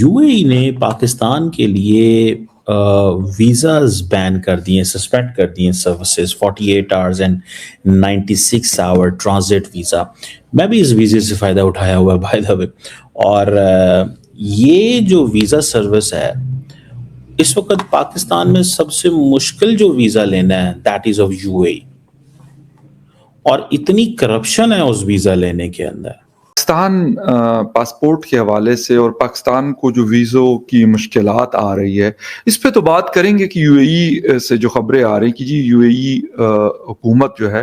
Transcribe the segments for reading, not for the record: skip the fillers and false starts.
UAE ने पाकिस्तान के लिए वीज़ाज़ बैन कर दिए, सस्पेंड कर दिए services 48 hours and 96 hour transit visa. मैं भी इस वीज़े से फ़ायदा उठाया हुआ है बाय द वे। और ये जो वीज़ा सर्विस है, इस वक्त पाकिस्तान में सबसे मुश्किल जो वीज़ा लेना है दैट इज़ ऑफ यूएई। और इतनी करप्शन है उस वीज़ा लेने के अंदर। पाकिस्तान पासपोर्ट के हवाले से और पाकिस्तान को जो वीज़ों की मुश्किलात आ रही है, इस पे तो बात करेंगे कि यूएई से जो खबरें आ रही हैं कि जी यूएई हुकूमत जो है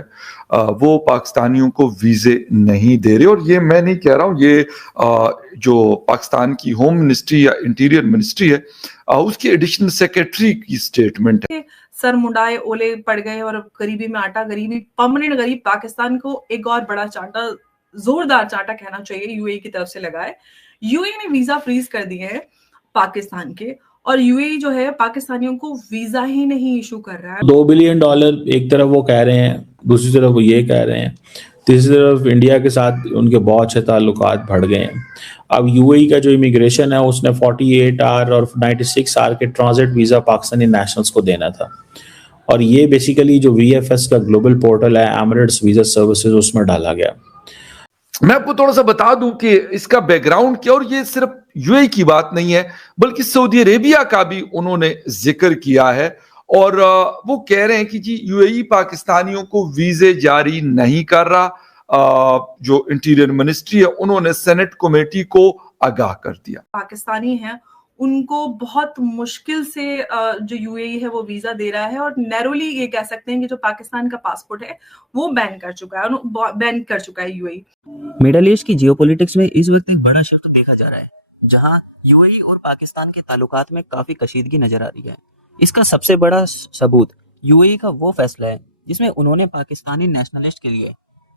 वो पाकिस्तानियों को वीज़े नहीं दे रही। और ये मैं नहीं कह रहा हूँ, ये जो पाकिस्तान की होम मिनिस्ट्री या इंटीरियर मिनिस्ट्री है उसकी एडिशनल सेक्रेटरी की स्टेटमेंट है। सर मुंडाए ओले पड़ गए और गरीबी में आटा, गरीबी परमानेंट गरीब पाकिस्तान को एक और बड़ा चांटा, जोरदार चांटा कहना चाहिए, यूएई की तरफ से लगा है। यूएई ने वीजा फ्रीज कर दिए हैं पाकिस्तान के, और यूएई जो है पाकिस्तानियों को वीजा ही नहीं इशू कर रहा है। $2 बिलियन एक तरफ वो कह रहे हैं, दूसरी तरफ वो ये कह रहे हैं, तीसरी तरफ इंडिया के साथ उनके बहुत अच्छे ताल्लुकात बढ़ गए हैं। अब यूएई का जो इमिग्रेशन है उसने 48 आवर और 96 आवर के ट्रांजिट वीज़ा पाकिस्तानी नेशनल्स को देना था। और ये बेसिकली जो वीएफएस का ग्लोबल पोर्टल है एमिरेट्स वीज़ा सर्विसेज, उसमें डाला गया। मैं आपको थोड़ा सा बता दूं कि इसका बैकग्राउंड क्या, और ये सिर्फ यूएई की बात नहीं है बल्कि सऊदी अरेबिया का भी उन्होंने जिक्र किया है। और वो कह रहे हैं कि जी यूएई पाकिस्तानियों को वीजे जारी नहीं कर रहा। जो इंटीरियर मिनिस्ट्री है उन्होंने सेनेट कमेटी को आगाह कर दिया। पाकिस्तानी हैं उनको बहुत मुश्किल से जो यूएई है वो वीजा दे रहा है, और नैरोली ये कह सकते हैं कि जो पाकिस्तान का पासपोर्ट है वो बैन कर चुका है यूएई। मिडल ईस्ट की जियोपॉलिटिक्स में इस वक्त एक बड़ा शिफ्ट देखा जा रहा है, जहां यूएई और पाकिस्तान के ताल्लुकात में काफी कशीदगी नजर आ रही है। इसका सबसे बड़ा सबूत यूएई का वो फैसला है जिसमें उन्होंने पाकिस्तानी नेशनलिस्ट के लिए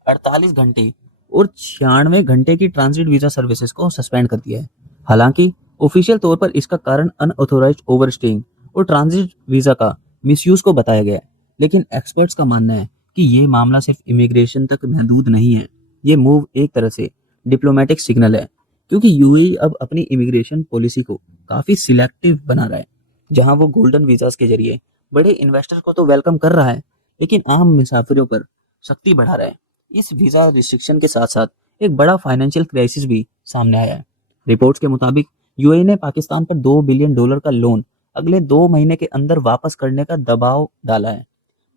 48 घंटे और 96 घंटे की ट्रांजिट वीजा सर्विसेज को सस्पेंड कर दिया है। हालांकि ऑफिशियल तौर पर इसका कारण अनऑथोराइज्ड ओवरस्टेइंग और ट्रांजिट वीजा का मिसयूज को बताया गया है, लेकिन एक्सपर्ट्स का मानना है कि ये मामला सिर्फ इमिग्रेशन तक महदूद नहीं है। ये मूव एक तरह से डिप्लोमेटिक सिग्नल है, क्योंकि यूएई अब अपनी इमिग्रेशन पॉलिसी को काफी सिलेक्टिव बना रहा है, जहां वो गोल्डन वीजास के जरिए बड़े इन्वेस्टर्स को तो वेलकम कर रहा है, लेकिन आम मुसाफिरों पर सख्ती बढ़ा रहा है। इस वीजा रिस्ट्रिक्शन के साथ साथ एक बड़ा फाइनेंशियल क्राइसिस भी सामने आया है। रिपोर्ट्स के मुताबिक यूएई ने पाकिस्तान पर $2 बिलियन का लोन अगले 2 महीने के अंदर वापस करने का दबाव डाला है।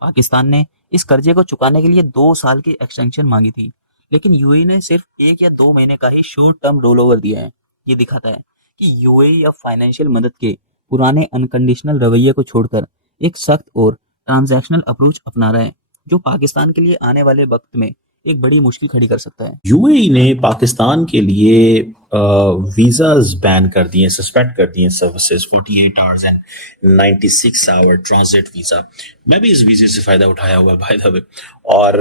पाकिस्तान ने इस कर्जे को चुकाने के लिए 2 साल की एक्सटेंशन मांगी थी, लेकिन यूएई ने सिर्फ 1 या 2 महीने का ही शॉर्ट टर्म रोल ओवर दिया है। ये दिखाता है कि यूएई अब फाइनेंशियल मदद के पुराने अनकंडीशनल रवैये को छोड़कर एक सख्त और ट्रांजैक्शनल अप्रोच अपना रहा है, जो पाकिस्तान के लिए आने वाले वक्त में एक बड़ी मुश्किल खड़ी कर सकता है। यूएई ने पाकिस्तान के लिए वीज़ाज़ बैन कर दिए, सस्पेंड कर दिए services 48 hours and 96 hour transit visa. मैं भी इस वीज़े से फ़ायदा उठाया हुआ है बाय द वे। और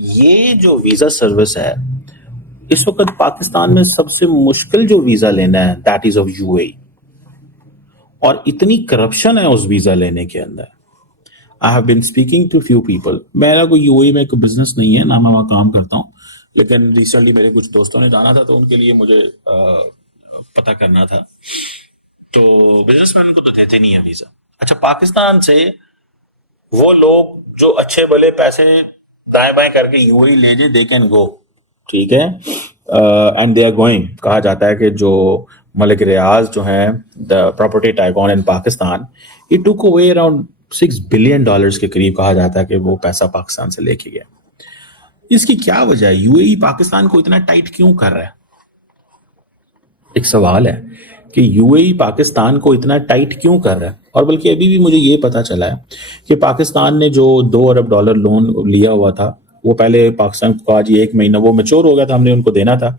ये जो वीज़ा सर्विस है, इस वक्त पाकिस्तान में सबसे मुश्किल जो वीज़ा लेना है दैट इज़ ऑफ यूएई। और इतनी करप्शन है उस वीज़ा लेने के अंदर। I have been speaking to few people. मेरा कोई यूएई में कोई बिजनेस नहीं है, ना मैं वहाँ काम करता हूँ, लेकिन रिसेंटली मेरे कुछ दोस्तों ने जाना था तो उनके लिए मुझे पता करना था। तो बिजनेसमैन को तो देते नहीं है वीजा। अच्छा, पाकिस्तान से वो लोग जो अच्छे भले पैसे दाएं बाएं करके यूएई ले जाए, दे कैन गो, ठीक है, एंड दे आर गोइंग। कहा जाता है कि जो मलिक रियाज जो है the property tycoon in Pakistan, he took away around $6 billion के करीब, कहा जाता है कि वो पैसा पाकिस्तान से लेके गया। इसकी क्या वजह है? यूएई पाकिस्तान को इतना टाइट क्यों कर रहा है? एक सवाल है कि यूएई पाकिस्तान को इतना टाइट क्यों कर रहा है। और बल्कि अभी भी मुझे ये पता चला है कि पाकिस्तान ने जो $2 अरब लोन लिया हुआ था, वो पहले पाकिस्तान को आज 1 महीना वो मैच्योर हो गया था, हमने उनको देना था।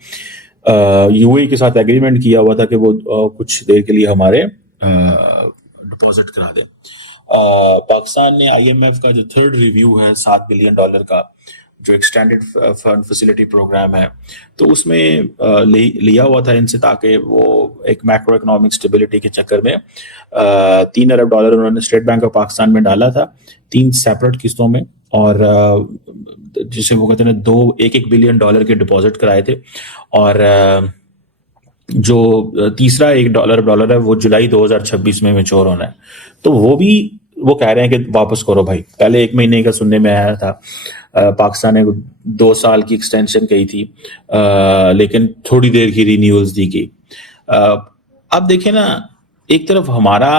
यूएई के साथ एग्रीमेंट किया हुआ था कि वो कुछ देर के लिए हमारे डिपॉजिट करा दें। पाकिस्तान ने आईएमएफ का जो 3rd रिव्यू है $7 बिलियन का, जो एक्सटेंडेड फंड फैसिलिटी प्रोग्राम है, तो उसमें लिया हुआ था इनसे, ताकि वो एक मैक्रो इकोनॉमिक स्टेबिलिटी के चक्कर में $3 अरब उन्होंने स्टेट बैंक ऑफ पाकिस्तान में डाला था 3 सेपरेट किस्तों में, और जिसे वो कहते हैं $1 बिलियन के डिपॉजिट कराए थे। और जो तीसरा $1 है वो जुलाई 2026 में मैच्योर होना है। तो वो कह रहे हैं कि वापस करो भाई। पहले 1 महीने का सुनने में आया था, पाकिस्तान ने 2 साल की एक्सटेंशन कही थी, लेकिन थोड़ी देर की रिन्यूअल्स दी गई। अब देखें ना, एक तरफ हमारा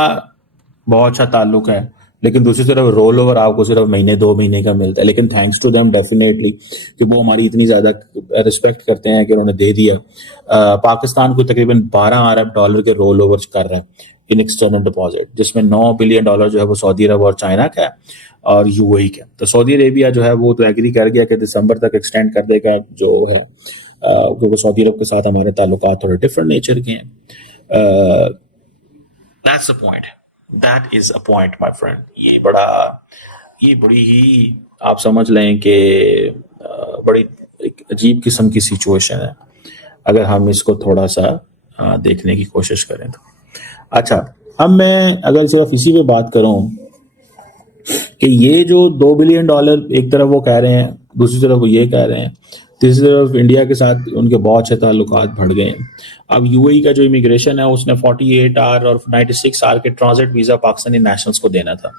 बहुत अच्छा ताल्लुक है, लेकिन दूसरी तरफ रोल ओवर आपको सिर्फ 1-2 महीने का मिलता है। लेकिन थैंक्स टू देम डेफिनेटली कि वो हमारी इतनी ज़्यादा रिस्पेक्ट करते हैं कि उन्होंने दे दिया। पाकिस्तान को तकरीबन $12 अरब के रोल ओवर कर रहा है इन एक्सटर्नल डिपॉजिट, जिसमें $9 बिलियन जो है वो सऊदी अरब और चाइना का है और यूएई का। तो सऊदी अरेबिया जो है वो तो एग्री कर गया कि दिसंबर तक एक्सटेंड कर देगा जो है, क्योंकि सऊदी अरब के साथ हमारे ताल्लुकात थोड़े डिफरेंट नेचर के हैं। That's the point. That is a point, my friend. ये बड़ी ही आप समझ लें कि बड़ी एक अजीब किस्म की सिचुएशन है अगर हम इसको थोड़ा सा देखने की कोशिश करें तो। अच्छा, अब मैं अगर सिर्फ इसी पे बात करूं कि ये जो $2 बिलियन एक तरफ वो कह रहे हैं, दूसरी तरफ वो ये कह रहे हैं, तीसरी तरफ इंडिया के साथ उनके बहुत अच्छे ताल्लुकात बढ़ गए हैं। अब यूएई का जो इमिग्रेशन है उसने 48 आवर और 96 आवर के ट्रांजिट वीजा पाकिस्तानी नेशनल्स को देना था।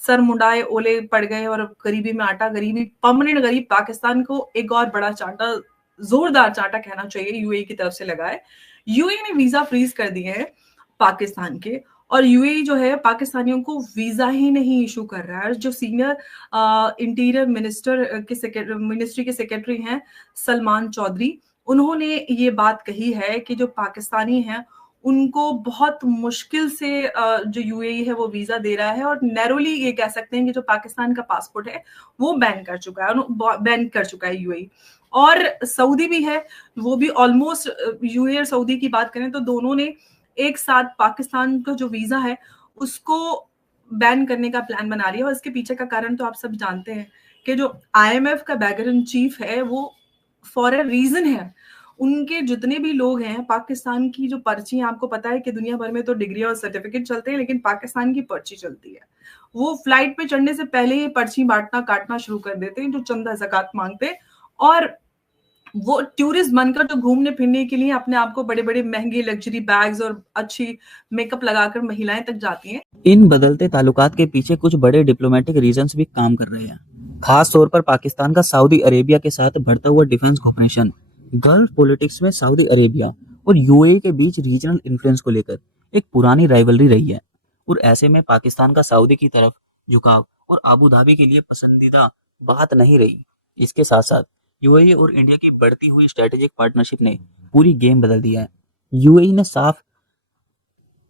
सर मुंडाए ओले पड़ गए और गरीबी में आटा, गरीबी परमानेंट गरीब पाकिस्तान को एक और बड़ा चांटा, जोरदार चांटा कहना चाहिए, यूएई की तरफ से लगा है। यूएई ने वीजा फ्रीज कर दिए हैं पाकिस्तान के, और यूएई जो है पाकिस्तानियों को वीजा ही नहीं इशू कर रहा है। जो सीनियर इंटीरियर मिनिस्ट्री के सेक्रेटरी हैं सलमान चौधरी, उन्होंने ये बात कही है कि जो पाकिस्तानी हैं उनको बहुत मुश्किल से जो यूएई है वो वीजा दे रहा है, और नैरोली ये कह सकते हैं कि जो पाकिस्तान का पासपोर्ट है वो बैन कर चुका है यूएई। और सऊदी भी है, वो भी ऑलमोस्ट, यूएई और सऊदी की बात करें तो दोनों ने एक साथ पाकिस्तान का जो वीजा है उसको बैन करने का प्लान बना लिया। और इसके पीछे का कारण तो आप सब जानते हैं कि जो आईएमएफ का बैगर इन चीफ है वो फॉर अ रीजन है। उनके जितने भी लोग हैं, पाकिस्तान की जो पर्ची है, आपको पता है कि दुनिया भर में तो डिग्री और सर्टिफिकेट चलते हैं, लेकिन पाकिस्तान की पर्ची चलती है। वो फ्लाइट पे चढ़ने से पहले ही पर्ची बांटना काटना शुरू कर देते हैं, जो चंदा ज़कात मांगते हैं, और वो टूरिस्ट बनकर जो घूमने फिरने के लिए अपने आप को बड़े बड़े महंगे लग्जरी बैग्स और अच्छी मेकअप लगाकर महिलाएं तक जाती हैं। इन बदलते ताल्लुकात के पीछे कुछ बड़े डिप्लोमेटिक रीजंस भी काम कर रहे हैं, खास तौर पर पाकिस्तान का सऊदी अरेबिया के साथ बढ़ता हुआ डिफेंस कोऑपरेशन। गल्फ पॉलिटिक्स में सऊदी अरेबिया और यूएई के बीच रीजनल इन्फ्लुएंस को लेकर एक पुरानी राइवलरी रही है, और ऐसे में पाकिस्तान का सऊदी की तरफ झुकाव और अबू धाबी के लिए पसंदीदा बात नहीं रही। इसके साथ साथ यूएई और इंडिया की बढ़ती हुई स्ट्रेटेजिक पार्टनरशिप ने पूरी गेम बदल दिया है। यूएई ने साफ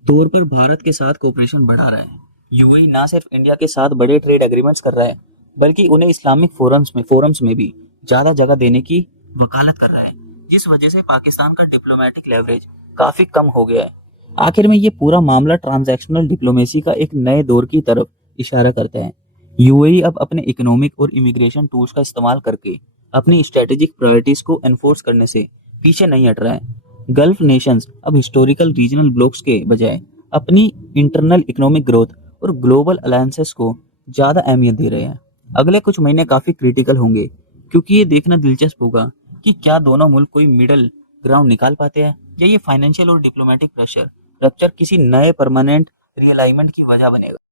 तौर पर भारत के साथ कोऑपरेशन बढ़ा रहा है। यूएई ना सिर्फ इंडिया के साथ बड़े ट्रेड एग्रीमेंट्स कर रहा है, बल्कि उन्हें इस्लामिक फोरम्स में भी ज्यादा जगह देने की वकालत कर रहा है, जिस वजह से पाकिस्तान का डिप्लोमेटिक लेवरेज काफी कम हो गया है। आखिर में ये पूरा मामला ट्रांजैक्शनल डिप्लोमेसी का एक नए दौर की तरफ इशारा करता है। यूएई अब अपने इकोनॉमिक और इमिग्रेशन टूल्स का इस्तेमाल करके अपनी स्ट्रेटेजिक प्रायोरिटीज को एनफोर्स करने से पीछे नहीं हट रहा है। गल्फ नेशंस अब हिस्टोरिकल रीजनल ब्लॉक्स के बजाय अपनी इंटरनल इकोनॉमिक ग्रोथ और ग्लोबल अलायंसेस को ज्यादा अहमियत दे रहे हैं। अगले कुछ महीने काफी क्रिटिकल होंगे, क्योंकि ये देखना दिलचस्प होगा कि क्या दोनों मुल्क कोई मिडिल ग्राउंड निकाल पाते हैं, या ये फाइनेंशियल और डिप्लोमेटिक प्रेशर रप्चर किसी नए परमानेंट रियलाइनमेंट की वजह बनेगा।